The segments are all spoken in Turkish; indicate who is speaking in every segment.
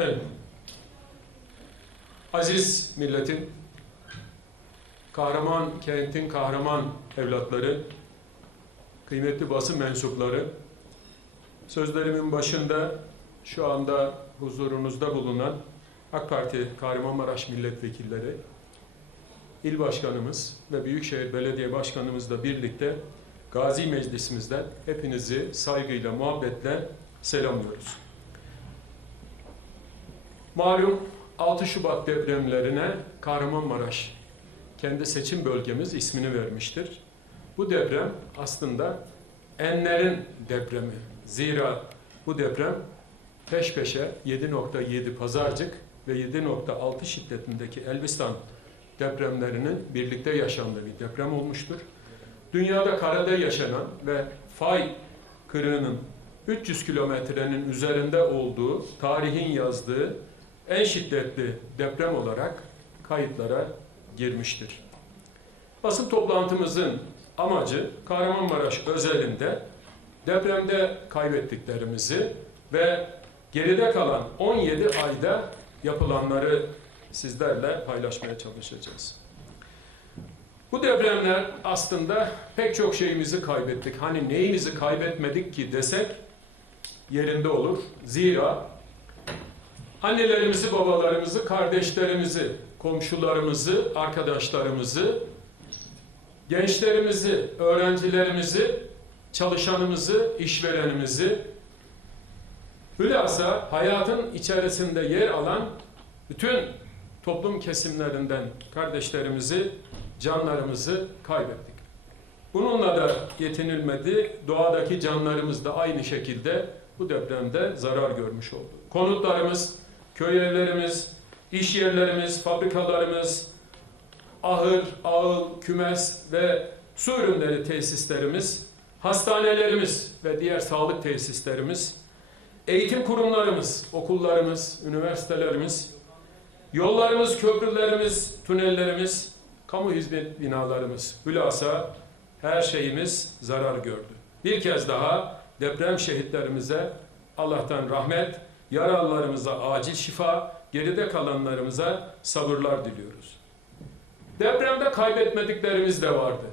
Speaker 1: Evet. Aziz milletin, kahraman kentin kahraman evlatları, kıymetli basın mensupları, sözlerimin başında şu anda huzurunuzda bulunan AK Parti Kahramanmaraş milletvekilleri, il başkanımız ve Büyükşehir Belediye Başkanımızla birlikte Gazi Meclisimizden hepinizi saygıyla, muhabbetle selamlıyoruz. Malum 6 Şubat depremlerine Kahramanmaraş kendi seçim bölgemiz ismini vermiştir. Bu deprem aslında enlerin depremi. Zira bu deprem peş peşe 7.7 Pazarcık ve 7.6 şiddetindeki Elbistan depremlerinin birlikte yaşandığı bir deprem olmuştur. Dünyada karada yaşanan ve fay kırığının 300 kilometrenin üzerinde olduğu, tarihin yazdığı en şiddetli deprem olarak kayıtlara girmiştir. Basın toplantımızın amacı Kahramanmaraş özelinde depremde kaybettiklerimizi ve geride kalan 17 ayda yapılanları sizlerle paylaşmaya çalışacağız. Bu depremler aslında pek çok şeyimizi kaybettik. Hani neyimizi kaybetmedik ki desek yerinde olur. Zira annelerimizi, babalarımızı, kardeşlerimizi, komşularımızı, arkadaşlarımızı, gençlerimizi, öğrencilerimizi, çalışanımızı, işverenimizi, hülasa hayatın içerisinde yer alan bütün toplum kesimlerinden kardeşlerimizi, canlarımızı kaybettik. Bununla da yetinilmedi. Doğadaki canlarımız da aynı şekilde bu depremde zarar görmüş oldu. Konutlarımız, köy evlerimiz, iş yerlerimiz, fabrikalarımız, ahır, ağıl, kümes ve su ürünleri tesislerimiz, hastanelerimiz ve diğer sağlık tesislerimiz, eğitim kurumlarımız, okullarımız, üniversitelerimiz, yollarımız, köprülerimiz, tünellerimiz, kamu hizmet binalarımız, hülasa her şeyimiz zarar gördü. Bir kez daha deprem şehitlerimize Allah'tan rahmet, yaralılarımıza acil şifa, geride kalanlarımıza sabırlar diliyoruz. Depremde kaybetmediklerimiz de vardı.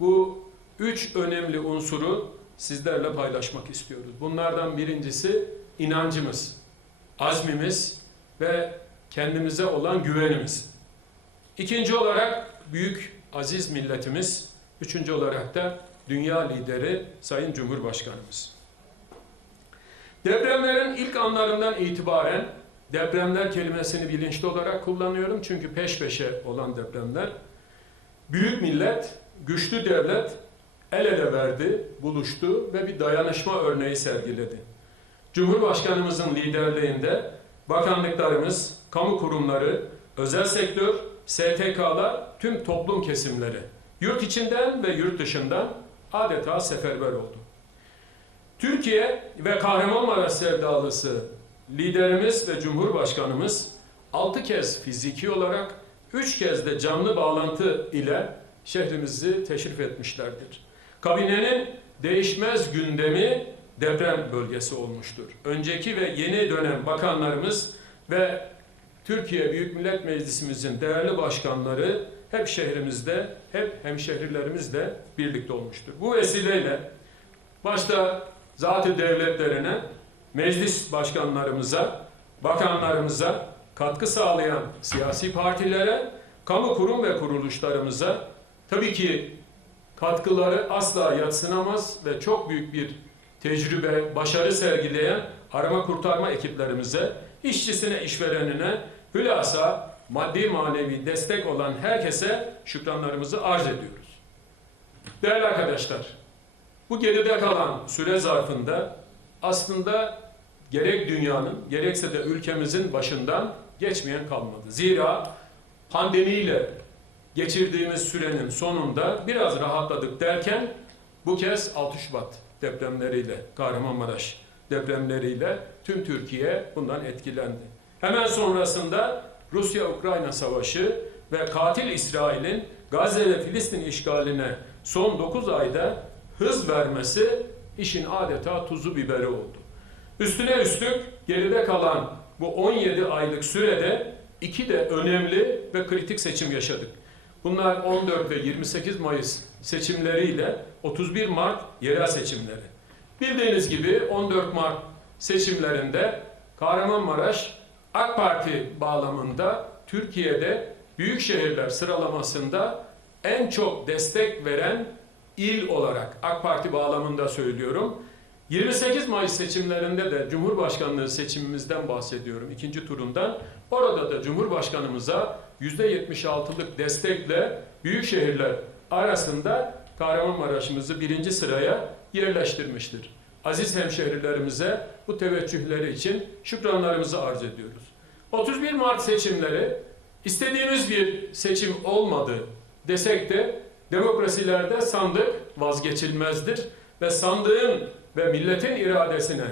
Speaker 1: Bu üç önemli unsuru sizlerle paylaşmak istiyoruz. Bunlardan birincisi inancımız, azmimiz ve kendimize olan güvenimiz. İkinci olarak büyük aziz milletimiz, üçüncü olarak da dünya lideri Sayın Cumhurbaşkanımız. Depremlerin ilk anlarından itibaren depremler kelimesini bilinçli olarak kullanıyorum çünkü peş peşe olan depremler. Büyük millet, güçlü devlet el ele verdi, buluştu ve bir dayanışma örneği sergiledi. Cumhurbaşkanımızın liderliğinde bakanlıklarımız, kamu kurumları, özel sektör, STK'lar, tüm toplum kesimleri yurt içinden ve yurt dışından adeta seferber oldu. Türkiye ve Kahramanmaraş sevdalısı liderimiz ve Cumhurbaşkanımız 6 kez fiziki olarak 3 kez de canlı bağlantı ile şehrimizi teşrif etmişlerdir. Kabinenin değişmez gündemi deprem bölgesi olmuştur. Önceki ve yeni dönem bakanlarımız ve Türkiye Büyük Millet Meclisimizin değerli başkanları hep şehrimizde, hep hemşehrilerimizle birlikte olmuştur. Bu vesileyle başta zat-ı devletlerine, meclis başkanlarımıza, bakanlarımıza, katkı sağlayan siyasi partilere, kamu kurum ve kuruluşlarımıza tabii ki katkıları asla yatsınamaz ve çok büyük bir tecrübe, başarı sergileyen arama kurtarma ekiplerimize, işçisine, işverenine, hülasa maddi manevi destek olan herkese şükranlarımızı arz ediyoruz. Değerli arkadaşlar, bu geride kalan süre zarfında aslında gerek dünyanın gerekse de ülkemizin başından geçmeyen kalmadı. Zira pandemiyle geçirdiğimiz sürenin sonunda biraz rahatladık derken bu kez 6 Şubat depremleriyle, Kahramanmaraş depremleriyle tüm Türkiye bundan etkilendi. Hemen sonrasında Rusya-Ukrayna savaşı ve katil İsrail'in Gazze ve Filistin işgaline son 9 ayda hız vermesi işin adeta tuzu biberi oldu. Üstüne üstlük geride kalan bu 17 aylık sürede iki de önemli ve kritik seçim yaşadık. Bunlar 14 ve 28 Mayıs seçimleriyle 31 Mart yerel seçimleri. Bildiğiniz gibi 14 Mart seçimlerinde Kahramanmaraş AK Parti bağlamında Türkiye'de büyük şehirler sıralamasında en çok destek veren il olarak AK Parti bağlamında söylüyorum. 28 Mayıs seçimlerinde de Cumhurbaşkanlığı seçimimizden bahsediyorum ikinci turundan. Orada da Cumhurbaşkanımıza %76'lık destekle büyük şehirler arasında Kahramanmaraş'ımızı birinci sıraya yerleştirmiştir. Aziz hemşehrilerimize bu teveccühleri için şükranlarımızı arz ediyoruz. 31 Mart seçimleri istediğimiz bir seçim olmadı desek de demokrasilerde sandık vazgeçilmezdir ve sandığın ve milletin iradesine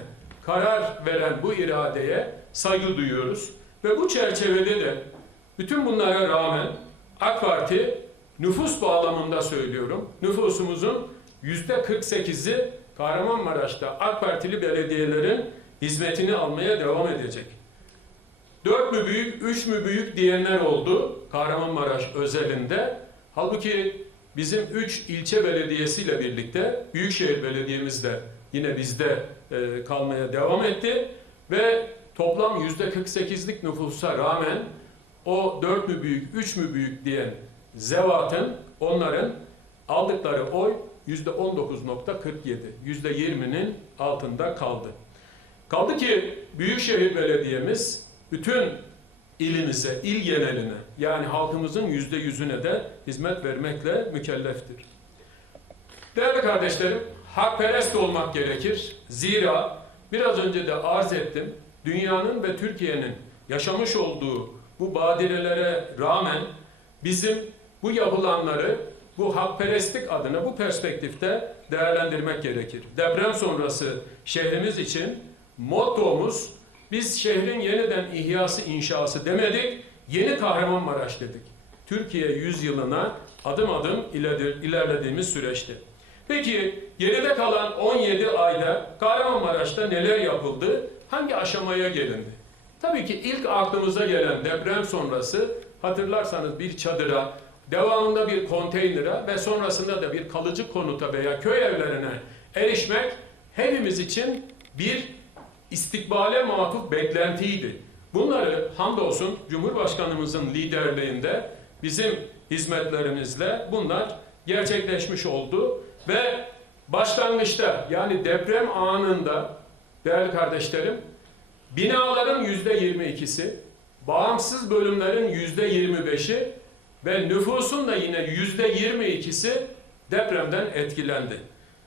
Speaker 1: karar veren bu iradeye saygı duyuyoruz. Ve bu çerçevede de bütün bunlara rağmen AK Parti nüfus bağlamında söylüyorum. Nüfusumuzun yüzde 48'i Kahramanmaraş'ta AK Partili belediyelerin hizmetini almaya devam edecek. Dört mü büyük, üç mü büyük diyenler oldu Kahramanmaraş özelinde. Halbuki bizim üç ilçe belediyesiyle birlikte Büyükşehir Belediyemiz de yine bizde e, kalmaya devam etti. Ve toplam yüzde 48'lik nüfusa rağmen o dört mü büyük, üç mü büyük diyen zevatın, onların aldıkları oy yüzde 19.47, yüzde 20'nin altında kaldı. Kaldı ki Büyükşehir Belediye'miz bütün ilimize, il geneline yani halkımızın yüzde yüzüne de hizmet vermekle mükelleftir. Değerli kardeşlerim, hakperest olmak gerekir. Zira biraz önce de arz ettim, dünyanın ve Türkiye'nin yaşamış olduğu bu badirelere rağmen bizim bu yapılanları bu hakperestlik adına bu perspektifte değerlendirmek gerekir. Deprem sonrası şehrimiz için mottomuz biz şehrin yeniden ihyası inşası demedik, yeni Kahramanmaraş dedik. Türkiye yüzyılına adım adım ilerlediğimiz süreçte. Peki geride kalan 17 ayda Kahramanmaraş'ta neler yapıldı? Hangi aşamaya gelindi? Tabii ki ilk aklımıza gelen deprem sonrası hatırlarsanız bir çadıra, devamında bir konteynere ve sonrasında da bir kalıcı konuta veya köy evlerine erişmek hepimiz için bir istikbale matuf beklentiydi. Bunları hamdolsun Cumhurbaşkanımızın liderliğinde bizim hizmetlerimizle bunlar gerçekleşmiş oldu ve başlangıçta yani deprem anında değerli kardeşlerim binaların yüzde 22'si, bağımsız bölümlerin yüzde 25'i ve nüfusun da yine yüzde 22'si depremden etkilendi.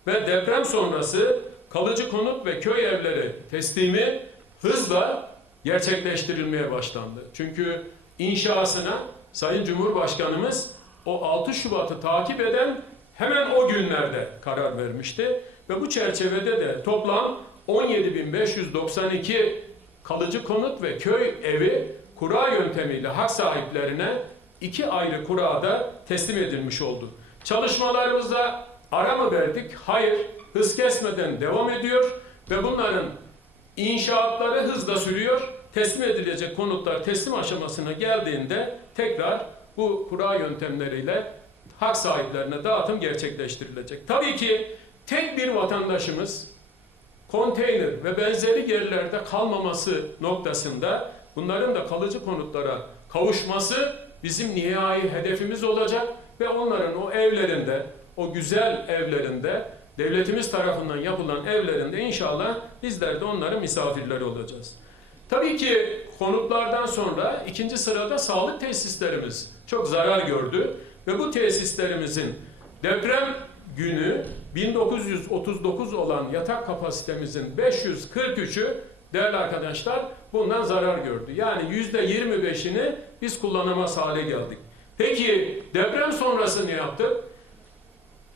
Speaker 1: Ve deprem sonrası kalıcı konut ve köy evleri teslimi hızla gerçekleştirilmeye başlandı. Çünkü inşasına Sayın Cumhurbaşkanımız o 6 Şubat'ı takip eden hemen o günlerde karar vermişti. Ve bu çerçevede de toplam 17.592 kalıcı konut ve köy evi kura yöntemiyle hak sahiplerine iki ayrı kurada teslim edilmiş oldu. Çalışmalarımızda ara mı verdik? Hayır. Hız kesmeden devam ediyor ve bunların inşaatları hızla sürüyor. Teslim edilecek konutlar teslim aşamasına geldiğinde tekrar bu kura yöntemleriyle hak sahiplerine dağıtım gerçekleştirilecek. Tabii ki tek bir vatandaşımız konteyner ve benzeri yerlerde kalmaması noktasında bunların da kalıcı konutlara kavuşması bizim nihai hedefimiz olacak ve onların o evlerinde, o güzel evlerinde, devletimiz tarafından yapılan evlerinde inşallah bizler de onların misafirleri olacağız. Tabii ki konutlardan sonra ikinci sırada sağlık tesislerimiz çok zarar gördü ve bu tesislerimizin deprem günü 1939 olan yatak kapasitemizin 543'ü değerli arkadaşlar bundan zarar gördü. Yani yüzde 25'ini biz kullanamaz hale geldik. Peki deprem sonrası ne yaptık?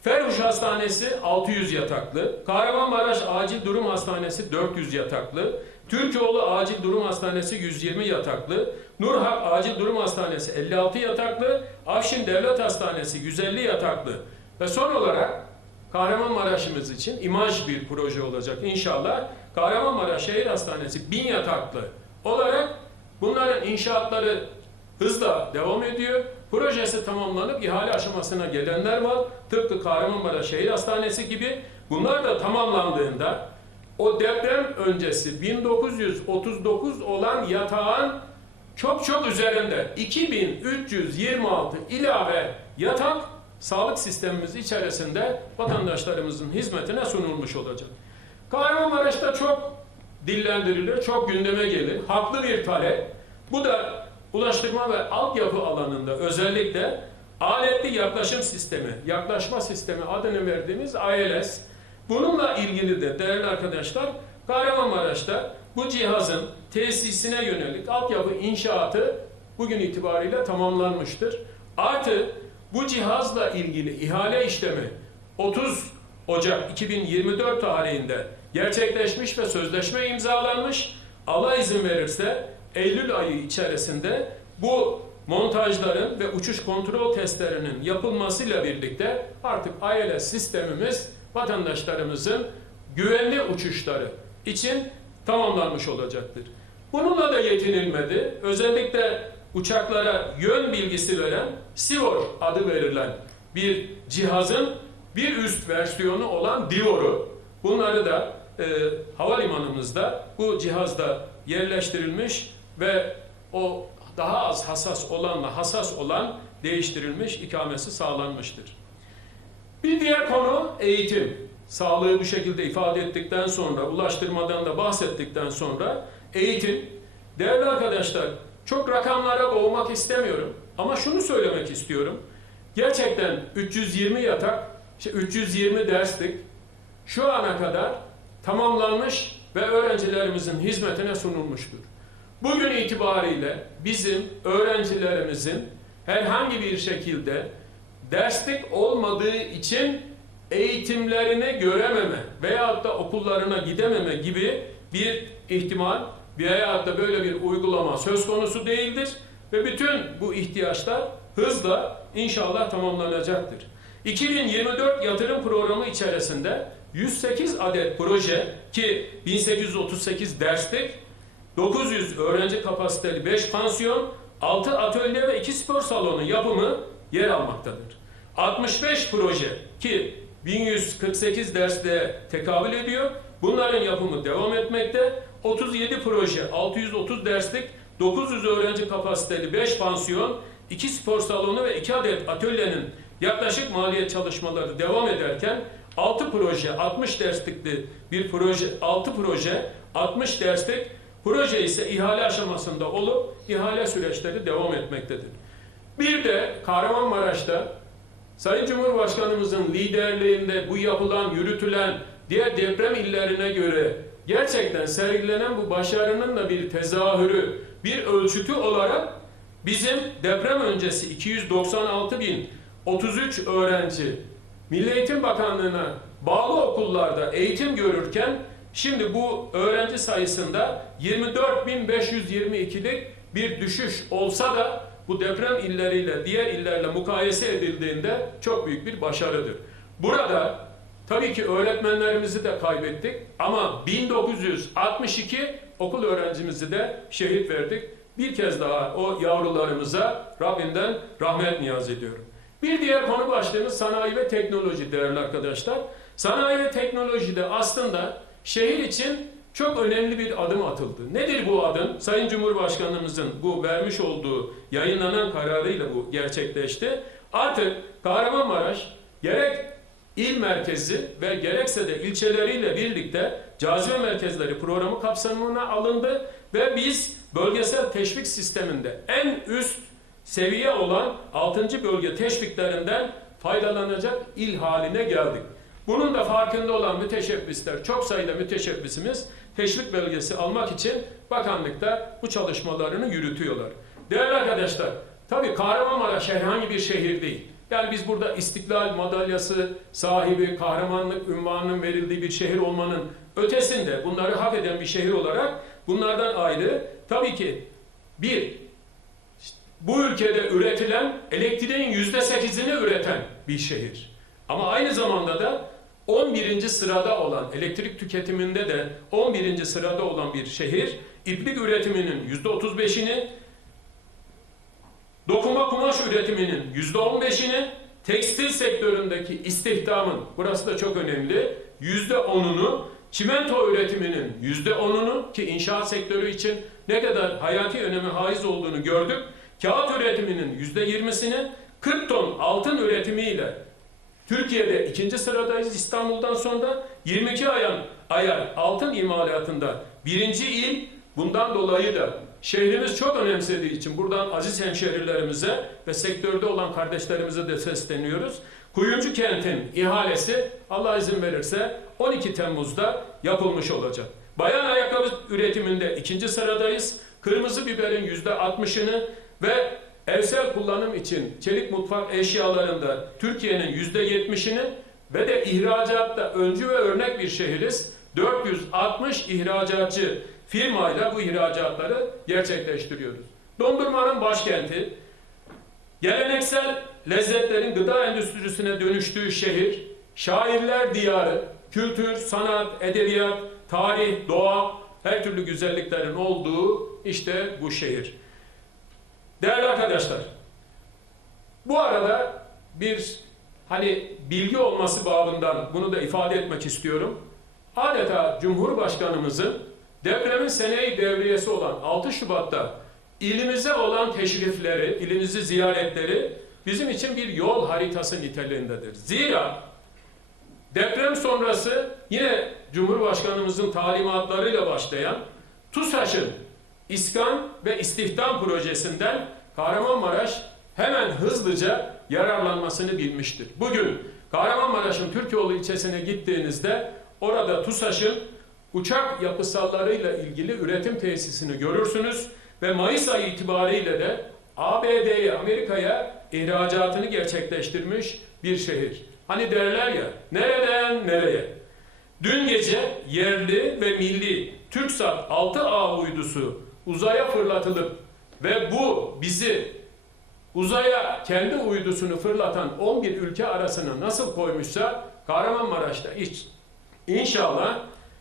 Speaker 1: Ferhuş Hastanesi 600 yataklı, Kahramanmaraş Acil Durum Hastanesi 400 yataklı, Türkoğlu Acil Durum Hastanesi 120 yataklı, Nurhak Acil Durum Hastanesi 56 yataklı, Afşin Devlet Hastanesi 150 yataklı ve son olarak Kahramanmaraş'ımız için imaj bir proje olacak inşallah. Kahramanmaraş Şehir Hastanesi 1000 yataklı olarak Bunların inşaatları hızla devam ediyor. Projesi tamamlanıp ihale aşamasına gelenler var. Tıpkı Kahramanmaraş Şehir Hastanesi gibi. Bunlar da tamamlandığında o deprem öncesi 1939 olan yatağın çok çok üzerinde 2326 ilave yatak sağlık sistemimiz içerisinde vatandaşlarımızın hizmetine sunulmuş olacak. Kahramanmaraş'ta çok dillendirilir, çok gündeme gelir. Haklı bir talep. Bu da ulaştırma ve altyapı alanında özellikle aletli yaklaşım sistemi, yaklaşma sistemi adını verdiğimiz ALS. Bununla ilgili de değerli arkadaşlar Kahramanmaraş'ta bu cihazın tesisine yönelik altyapı inşaatı bugün itibariyle tamamlanmıştır. Artı bu cihazla ilgili ihale işlemi 30 Ocak 2024 tarihinde gerçekleşmiş ve sözleşme imzalanmış. Allah izin verirse Eylül ayı içerisinde bu montajların ve uçuş kontrol testlerinin yapılmasıyla birlikte artık ILS sistemimiz vatandaşlarımızın güvenli uçuşları için tamamlanmış olacaktır. Bununla da yetinilmedi. Özellikle uçaklara yön bilgisi veren SIVOR adı verilen bir cihazın bir üst versiyonu olan DIVOR'u bunları da e, havalimanımızda bu cihazda yerleştirilmiş ve o daha az hassas olanla hassas olan değiştirilmiş ikamesi sağlanmıştır. Bir diğer konu eğitim. Sağlığı bu şekilde ifade ettikten sonra, ulaştırmadan da bahsettikten sonra eğitim. Değerli arkadaşlar, çok rakamlara boğmak istemiyorum ama şunu söylemek istiyorum. Gerçekten 320 yatak, işte 320 derslik şu ana kadar tamamlanmış ve öğrencilerimizin hizmetine sunulmuştur. Bugün itibariyle bizim öğrencilerimizin herhangi bir şekilde derslik olmadığı için eğitimlerini görememe veyahut da okullarına gidememe gibi bir ihtimal veyahut da böyle bir uygulama söz konusu değildir ve bütün bu ihtiyaçlar hızla inşallah tamamlanacaktır. 2024 yatırım programı içerisinde 108 adet proje ki 1838 derslik 900 öğrenci kapasiteli 5 pansiyon, 6 atölye ve 2 spor salonu yapımı yer almaktadır. 65 proje ki 1148 dersliğe tekabül ediyor. Bunların yapımı devam etmekte. 37 proje, 630 derslik, 900 öğrenci kapasiteli 5 pansiyon, 2 spor salonu ve 2 adet atölyenin yaklaşık maliyet çalışmaları devam ederken 6 proje, 60 derslikli bir proje, 6 proje, 60 derslik proje ise ihale aşamasında olup ihale süreçleri devam etmektedir. Bir de Kahramanmaraş'ta Sayın Cumhurbaşkanımızın liderliğinde bu yapılan, yürütülen diğer deprem illerine göre gerçekten sergilenen bu başarının da bir tezahürü, bir ölçütü olarak bizim deprem öncesi 296 bin 33 öğrenci Milli Eğitim Bakanlığı'na bağlı okullarda eğitim görürken şimdi bu öğrenci sayısında 24.522'lik bir düşüş olsa da bu deprem illeriyle diğer illerle mukayese edildiğinde çok büyük bir başarıdır. Burada tabii ki öğretmenlerimizi de kaybettik ama 1962 okul öğrencimizi de şehit verdik. Bir kez daha o yavrularımıza Rabbimden rahmet niyaz ediyorum. Bir diğer konu başlığımız sanayi ve teknoloji değerli arkadaşlar. Sanayi ve teknolojide aslında şehir için çok önemli bir adım atıldı. Nedir bu adım? Sayın Cumhurbaşkanımızın bu vermiş olduğu yayınlanan kararıyla bu gerçekleşti. Artık Kahramanmaraş gerek il merkezi ve gerekse de ilçeleriyle birlikte cazibe merkezleri programı kapsamına alındı ve biz bölgesel teşvik sisteminde en üst seviye olan 6. bölge teşviklerinden faydalanacak il haline geldik. Bunun da farkında olan müteşebbisler, çok sayıda müteşebbisimiz teşvik belgesi almak için bakanlıkta bu çalışmalarını yürütüyorlar. Değerli arkadaşlar, tabii Kahramanmaraş herhangi bir şehir değil. Yani biz burada istiklal madalyası sahibi, kahramanlık ünvanının verildiği bir şehir olmanın ötesinde bunları hak eden bir şehir olarak bunlardan ayrı tabii ki bir bu ülkede üretilen elektriğin yüzde sekizini üreten bir şehir. Ama aynı zamanda da 11. sırada olan elektrik tüketiminde de 11. sırada olan bir şehir. iplik üretiminin yüzde 35'ini, dokuma kumaş üretiminin yüzde 15'ini, tekstil sektöründeki istihdamın, burası da çok önemli, yüzde 10'unu, çimento üretiminin yüzde 10'unu ki inşaat sektörü için ne kadar hayati önemi haiz olduğunu gördük. Kağıt üretiminin yüzde 20'sini, 40 ton altın üretimiyle Türkiye'de ikinci sıradayız İstanbul'dan sonra 22 ayar, ayar altın imalatında birinci il bundan dolayı da şehrimiz çok önemsediği için buradan aziz hemşehrilerimize ve sektörde olan kardeşlerimize de sesleniyoruz. Kuyumcu kentin ihalesi Allah izin verirse 12 Temmuz'da yapılmış olacak. Bayan ayakkabı üretiminde ikinci sıradayız. Kırmızı biberin yüzde 60'ını ve evsel kullanım için çelik mutfak eşyalarında Türkiye'nin yüzde 70'ini ve de ihracatta öncü ve örnek bir şehiriz. 460 ihracatçı firmayla bu ihracatları gerçekleştiriyoruz. Dondurmanın başkenti, geleneksel lezzetlerin gıda endüstrisine dönüştüğü şehir, şairler diyarı, kültür, sanat, edebiyat, tarih, doğa, her türlü güzelliklerin olduğu işte bu şehir. Değerli arkadaşlar, bu arada bir hani bilgi olması babından bunu da ifade etmek istiyorum. Adeta Cumhurbaşkanımızın depremin seneyi devriyesi olan 6 Şubat'ta ilimize olan teşrifleri, ilimizi ziyaretleri bizim için bir yol haritası niteliğindedir. Zira deprem sonrası yine Cumhurbaşkanımızın talimatlarıyla başlayan TUSAŞ'ın İskan ve istihdam projesinden Kahramanmaraş hemen hızlıca yararlanmasını bilmiştir. Bugün Kahramanmaraş'ın Türkoğlu ilçesine gittiğinizde orada TUSAŞ'ın uçak yapısallarıyla ilgili üretim tesisini görürsünüz ve Mayıs ayı itibariyle de ABD'ye, Amerika'ya ihracatını gerçekleştirmiş bir şehir. Hani derler ya, nereden nereye? Dün gece yerli ve milli TürkSat 6A uydusu uzaya fırlatılıp ve bu bizi uzaya kendi uydusunu fırlatan 11 ülke arasına nasıl koymuşsa Kahramanmaraş'ta hiç inşallah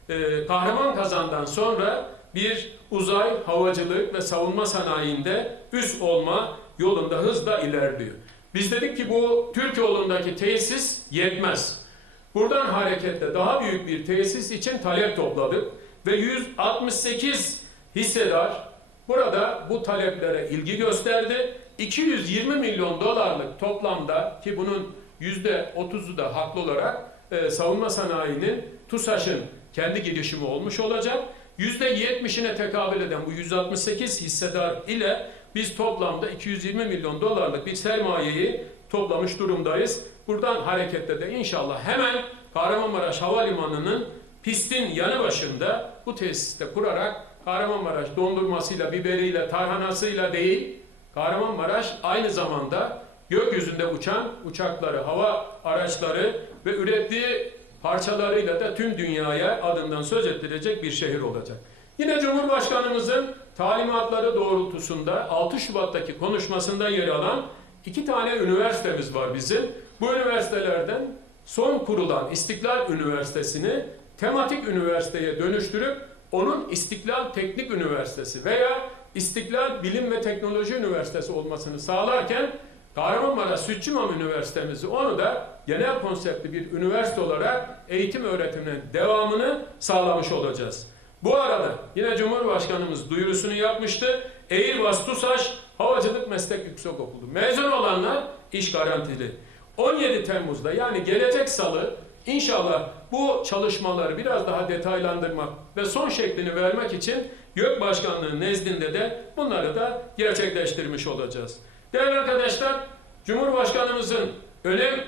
Speaker 1: e, Kahraman Kazan'dan sonra bir uzay, havacılık ve savunma sanayinde üst olma yolunda hızla ilerliyor. Biz dedik ki bu Türk yolundaki tesis yetmez. Buradan hareketle daha büyük bir tesis için talep topladık ve 168 hissedar burada bu taleplere ilgi gösterdi. 220 milyon dolarlık toplamda ki bunun %30'u da haklı olarak e, savunma sanayinin TUSAŞ'ın kendi girişimi olmuş olacak. %70'ine tekabül eden bu 168 hissedar ile biz toplamda 220 milyon dolarlık bir sermayeyi toplamış durumdayız. Buradan hareketle de inşallah hemen Kahramanmaraş Havalimanı'nın pistin yanı başında bu tesiste kurarak Kahramanmaraş dondurmasıyla, biberiyle, tarhanasıyla değil, Kahramanmaraş aynı zamanda gökyüzünde uçan uçakları, hava araçları ve ürettiği parçalarıyla da tüm dünyaya adından söz ettirecek bir şehir olacak. Yine Cumhurbaşkanımızın talimatları doğrultusunda 6 Şubat'taki konuşmasında yer alan iki tane üniversitemiz var bizim. Bu üniversitelerden son kurulan İstiklal Üniversitesi'ni tematik üniversiteye dönüştürüp onun İstiklal Teknik Üniversitesi veya İstiklal Bilim ve Teknoloji Üniversitesi olmasını sağlarken Kahramanmaraş Sütçümam Üniversitemizi onu da genel konseptli bir üniversite olarak eğitim öğretiminin devamını sağlamış olacağız. Bu arada yine Cumhurbaşkanımız duyurusunu yapmıştı. Eğirbaş TUSAŞ Havacılık Meslek Yüksekokulu. Mezun olanlar iş garantili. 17 Temmuz'da yani gelecek salı inşallah bu çalışmaları biraz daha detaylandırmak ve son şeklini vermek için YÖK Başkanlığı nezdinde de bunları da gerçekleştirmiş olacağız. Değerli arkadaşlar, Cumhurbaşkanımızın önem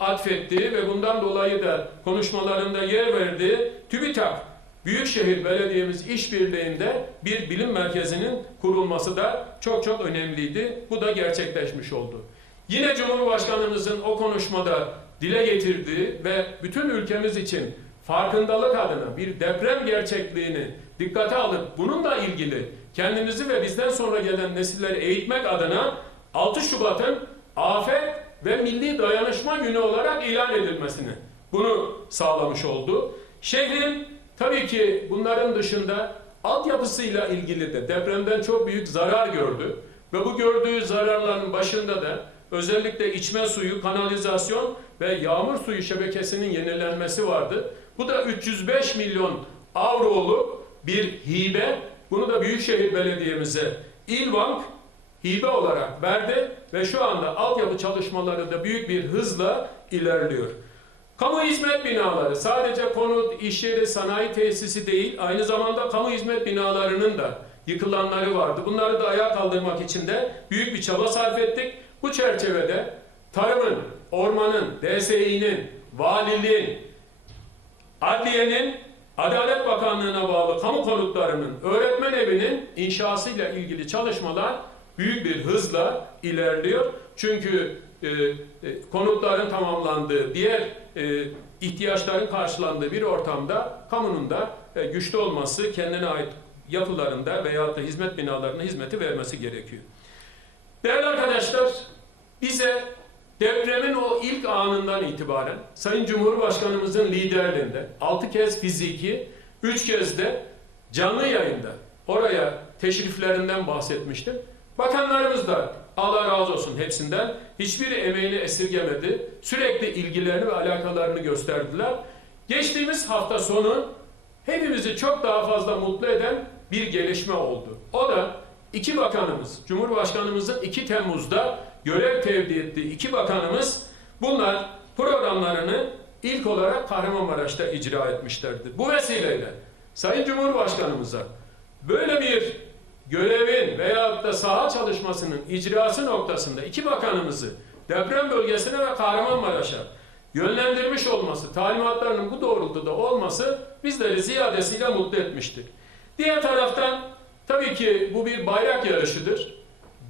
Speaker 1: atfettiği ve bundan dolayı da konuşmalarında yer verdiği TÜBİTAK Büyükşehir Belediye'miz işbirliğinde bir bilim merkezinin kurulması da çok çok önemliydi. Bu da gerçekleşmiş oldu. Yine Cumhurbaşkanımızın o konuşmada dile getirdiği ve bütün ülkemiz için farkındalık adına bir deprem gerçekliğini dikkate alıp bununla ilgili kendimizi ve bizden sonra gelen nesilleri eğitmek adına 6 Şubat'ın afet ve milli dayanışma günü olarak ilan edilmesini bunu sağlamış oldu. Şehrin tabii ki bunların dışında altyapısıyla ilgili de depremden çok büyük zarar gördü. Ve bu gördüğü zararların başında da özellikle içme suyu, kanalizasyon ve yağmur suyu şebekesinin yenilenmesi vardı. Bu da 305 milyon avroluk bir hibe. Bunu da Büyükşehir Belediye'mize İlbank hibe olarak verdi ve şu anda altyapı çalışmaları da büyük bir hızla ilerliyor. Kamu hizmet binaları sadece konut, iş yeri, sanayi tesisi değil, aynı zamanda kamu hizmet binalarının da yıkılanları vardı. Bunları da ayağa kaldırmak için de büyük bir çaba sarf ettik. Bu çerçevede tarımın, ormanın, DSİ'nin, valiliğin, adliyenin, Adalet Bakanlığı'na bağlı kamu konutlarının, öğretmen evinin inşasıyla ilgili çalışmalar büyük bir hızla ilerliyor. Çünkü e, e, konutların tamamlandığı, diğer e, ihtiyaçların karşılandığı bir ortamda kamunun da e, güçlü olması, kendine ait yapılarında veyahut da hizmet binalarına hizmeti vermesi gerekiyor. Değerli arkadaşlar, bize depremin o ilk anından itibaren Sayın Cumhurbaşkanımızın liderliğinde 6 kez fiziki, 3 kez de canlı yayında oraya teşriflerinden bahsetmiştim. Bakanlarımız da Allah razı olsun hepsinden hiçbir emeğini esirgemedi. Sürekli ilgilerini ve alakalarını gösterdiler. Geçtiğimiz hafta sonu hepimizi çok daha fazla mutlu eden bir gelişme oldu. O da iki bakanımız, Cumhurbaşkanımızın 2 Temmuz'da görev tevdi ettiği iki bakanımız bunlar programlarını ilk olarak Kahramanmaraş'ta icra etmişlerdi. Bu vesileyle Sayın Cumhurbaşkanımıza böyle bir görevin veyahut da saha çalışmasının icrası noktasında iki bakanımızı deprem bölgesine ve Kahramanmaraş'a yönlendirmiş olması, talimatlarının bu doğrultuda olması bizleri ziyadesiyle mutlu etmiştir. Diğer taraftan tabii ki bu bir bayrak yarışıdır.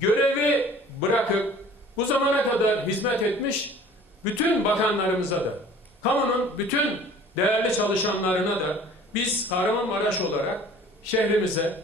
Speaker 1: Görevi bırakıp bu zamana kadar hizmet etmiş bütün bakanlarımıza da, kamunun bütün değerli çalışanlarına da biz Kahramanmaraş olarak şehrimize,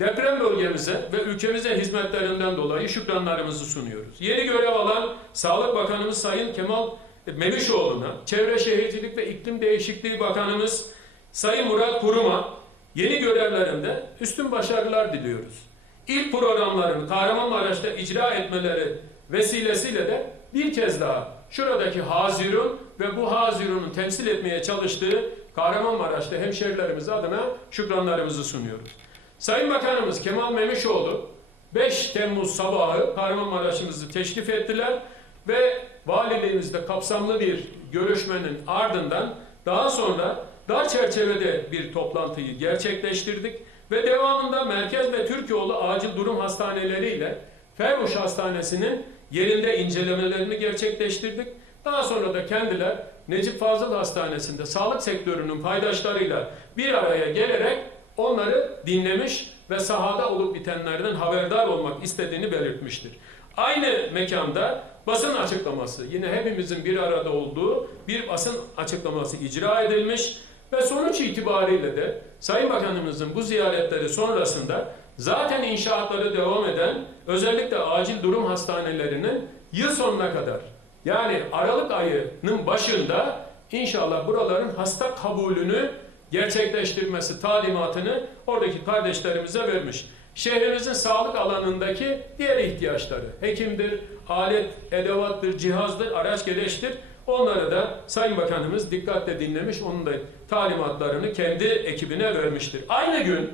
Speaker 1: deprem bölgemize ve ülkemize hizmetlerinden dolayı şükranlarımızı sunuyoruz. Yeni görev alan Sağlık Bakanımız Sayın Kemal Memişoğlu'na, Çevre Şehircilik ve İklim Değişikliği Bakanımız Sayın Murat Kurum'a yeni görevlerinde üstün başarılar diliyoruz. İlk programlarını Kahramanmaraş'ta icra etmeleri vesilesiyle de bir kez daha şuradaki Hazirun ve bu Hazirun'un temsil etmeye çalıştığı Kahramanmaraş'ta hemşerilerimiz adına şükranlarımızı sunuyoruz. Sayın Bakanımız Kemal Memişoğlu 5 Temmuz sabahı Kahramanmaraş'ımızı teşrif ettiler ve valiliğimizde kapsamlı bir görüşmenin ardından daha sonra dar çerçevede bir toplantıyı gerçekleştirdik ve devamında Merkez ve Türkiyeoğlu Acil Durum Hastaneleri ile Fermuş Hastanesi'nin yerinde incelemelerini gerçekleştirdik. Daha sonra da kendiler Necip Fazıl Hastanesi'nde sağlık sektörünün paydaşlarıyla bir araya gelerek onları dinlemiş ve sahada olup bitenlerden haberdar olmak istediğini belirtmiştir. Aynı mekanda basın açıklaması, yine hepimizin bir arada olduğu bir basın açıklaması icra edilmiş ve sonuç itibariyle de Sayın Bakanımızın bu ziyaretleri sonrasında zaten inşaatları devam eden özellikle acil durum hastanelerinin yıl sonuna kadar yani Aralık ayının başında inşallah buraların hasta kabulünü gerçekleştirmesi talimatını oradaki kardeşlerimize vermiş. Şehrimizin sağlık alanındaki diğer ihtiyaçları, hekimdir, alet, edevattır, cihazdır, araç gereçtir. Onları da Sayın Bakanımız dikkatle dinlemiş, onun da talimatlarını kendi ekibine vermiştir. Aynı gün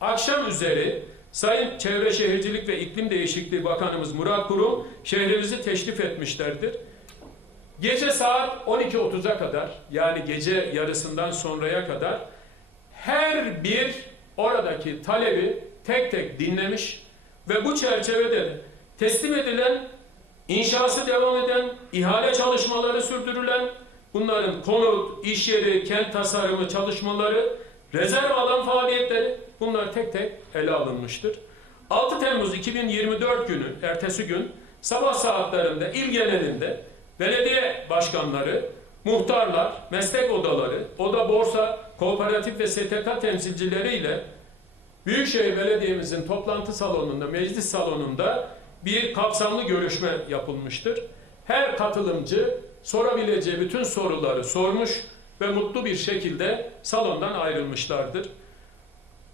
Speaker 1: akşam üzeri Sayın Çevre Şehircilik ve İklim Değişikliği Bakanımız Murat Kurum şehrimizi teşrif etmişlerdir. Gece saat 12.30'a kadar yani gece yarısından sonraya kadar her bir oradaki talebi tek tek dinlemiş ve bu çerçevede de teslim edilen, inşası devam eden, ihale çalışmaları sürdürülen, bunların konut, iş yeri, kent tasarımı çalışmaları, rezerv alan faaliyetleri bunlar tek tek ele alınmıştır. 6 Temmuz 2024 günü, ertesi gün sabah saatlerinde il genelinde belediye başkanları, muhtarlar, meslek odaları, oda borsa, kooperatif ve STK temsilcileriyle Büyükşehir Belediye'mizin toplantı salonunda, meclis salonunda bir kapsamlı görüşme yapılmıştır. Her katılımcı sorabileceği bütün soruları sormuş ve mutlu bir şekilde salondan ayrılmışlardır.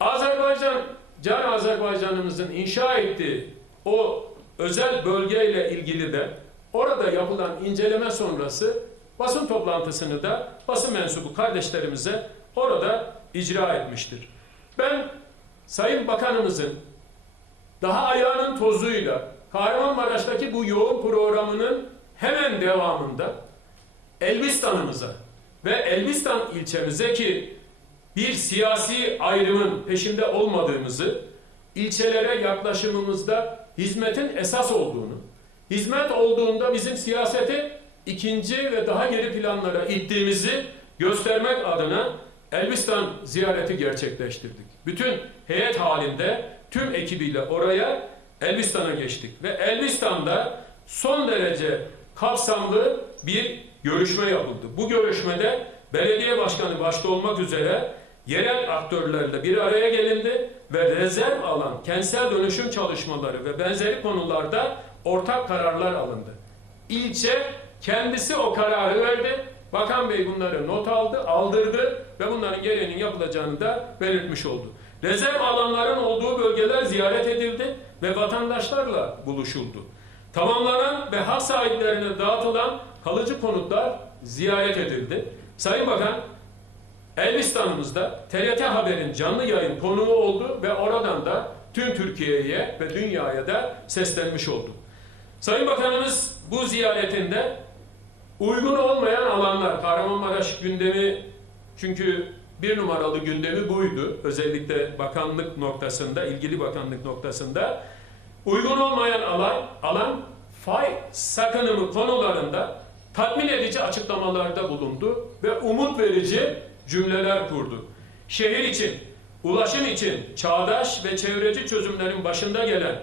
Speaker 1: Azerbaycan, Can Azerbaycan'ımızın inşa ettiği o özel bölgeyle ilgili de orada yapılan inceleme sonrası basın toplantısını da basın mensubu kardeşlerimize orada icra etmiştir. Ben Sayın Bakanımızın daha ayağının tozuyla Kahramanmaraş'taki bu yoğun programının hemen devamında Elbistan'ımıza ve Elbistan ilçemize ki bir siyasi ayrımın peşinde olmadığımızı, ilçelere yaklaşımımızda hizmetin esas olduğunu, hizmet olduğunda bizim siyaseti ikinci ve daha geri planlara ittiğimizi göstermek adına Elbistan ziyareti gerçekleştirdik. Bütün heyet halinde tüm ekibiyle oraya Elbistan'a geçtik ve Elbistan'da son derece kapsamlı bir görüşme yapıldı. Bu görüşmede belediye başkanı başta olmak üzere yerel aktörlerle bir araya gelindi ve rezerv alan kentsel dönüşüm çalışmaları ve benzeri konularda ortak kararlar alındı. İlçe kendisi o kararı verdi. Bakan Bey bunları not aldı, aldırdı ve bunların gereğinin yapılacağını da belirtmiş oldu. Rezerv alanların olduğu bölgeler ziyaret edildi ve vatandaşlarla buluşuldu. Tamamlanan ve hak sahiplerine dağıtılan kalıcı konutlar ziyaret edildi. Sayın Bakan, Elbistan'ımızda TRT Haber'in canlı yayın konuğu oldu ve oradan da tüm Türkiye'ye ve dünyaya da seslenmiş oldu. Sayın Bakanımız bu ziyaretinde uygun olmayan alanlar, Kahramanmaraş gündemi çünkü bir numaralı gündemi buydu. Özellikle bakanlık noktasında, ilgili bakanlık noktasında uygun olmayan alan, alan fay sakınımı konularında tatmin edici açıklamalarda bulundu ve umut verici cümleler kurdu. Şehir için, ulaşım için çağdaş ve çevreci çözümlerin başında gelen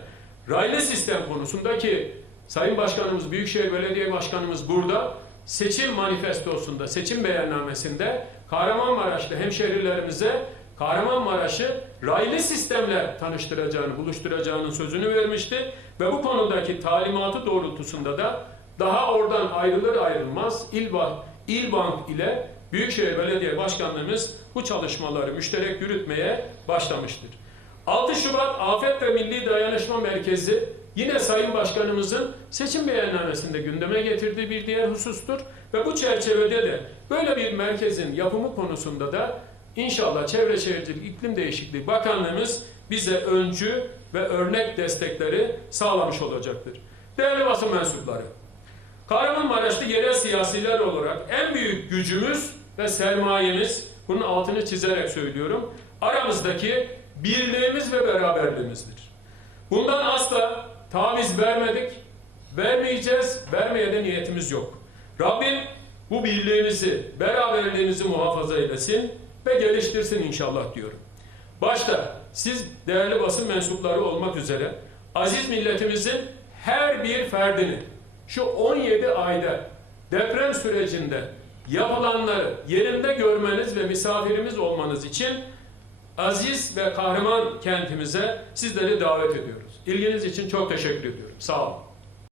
Speaker 1: raylı sistem konusundaki Sayın Başkanımız, Büyükşehir Belediye Başkanımız burada seçim manifestosunda, seçim beyannamesinde Kahramanmaraş'ta hemşehrilerimize Kahramanmaraş'ı raylı sistemle tanıştıracağını, buluşturacağının sözünü vermişti ve bu konudaki talimatı doğrultusunda da daha oradan ayrılır ayrılmaz İlbank, İlbank ile Büyükşehir Belediye Başkanlığımız bu çalışmaları müşterek yürütmeye başlamıştır. 6 Şubat Afet ve Milli Dayanışma Merkezi yine Sayın Başkanımızın seçim beyannamesinde gündeme getirdiği bir diğer husustur ve bu çerçevede de böyle bir merkezin yapımı konusunda da inşallah Çevre Şehircilik İklim Değişikliği Bakanlığımız bize öncü ve örnek destekleri sağlamış olacaktır. Değerli basın mensupları, Kahramanmaraş'ta yerel siyasiler olarak en büyük gücümüz ve sermayemiz, bunun altını çizerek söylüyorum, aramızdaki birliğimiz ve beraberliğimizdir. Bundan asla taviz vermedik, vermeyeceğiz, vermeye de niyetimiz yok. Rabbim bu birliğimizi, beraberliğimizi muhafaza eylesin ve geliştirsin inşallah diyorum. Başta siz değerli basın mensupları olmak üzere aziz milletimizin her bir ferdini şu 17 ayda deprem sürecinde yapılanları yerinde görmeniz ve misafirimiz olmanız için aziz ve kahraman kentimize sizleri davet ediyoruz. İlginiz için çok teşekkür ediyorum. Sağ olun.